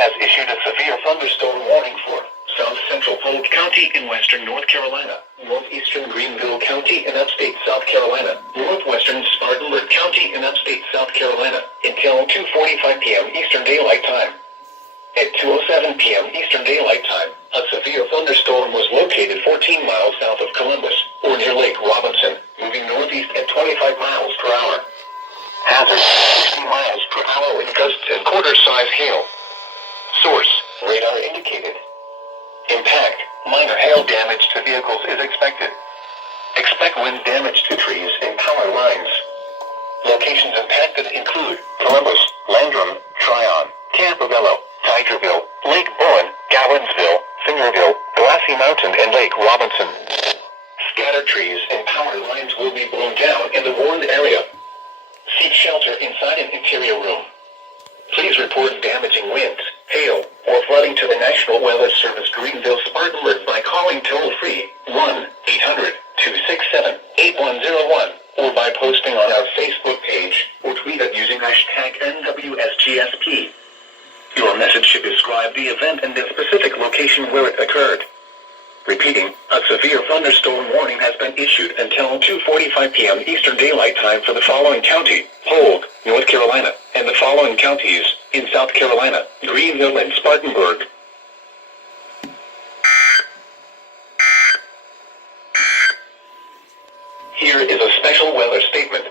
has issued a severe thunderstorm warning for South Central Polk County in western North Carolina, northeastern Greenville County in upstate South Carolina, northwestern Spartanburg County in upstate South Carolina, until 2:45 p.m. Eastern Daylight Time. At 2:07 p.m. Eastern Daylight Time, a severe thunderstorm was located 14 miles south of Columbus, or near Lake Robinson, moving northeast at 25 miles per hour. Hazard, 60 miles per hour with gusts and quarter-size hail. Source, radar indicated. Impact, minor hail damage to vehicles is expected. Expect wind damage to trees and power lines. Locations impacted include Columbus, Landrum, Tryon, Campobello, Tigerville, Lake Bowen, Gallinsville, Fingerville, Glassy Mountain, and Lake Robinson. Scattered trees and power lines will be blown down in the warned area. Seek shelter inside an interior room. Please report damaging winds, hail, or flooding to the National Weather Service Greenville-Spartanburg by calling toll-free 1-800-267-8101 or by posting on our Facebook page or tweet it using hashtag NWSGSP. Your message should describe the event and the specific location where it occurred. Repeating, a severe thunderstorm warning has been issued until 2:45 p.m. Eastern Daylight Time for the following county, Polk, North Carolina, and the following counties in South Carolina, Greenville and Spartanburg. Here is a special weather statement.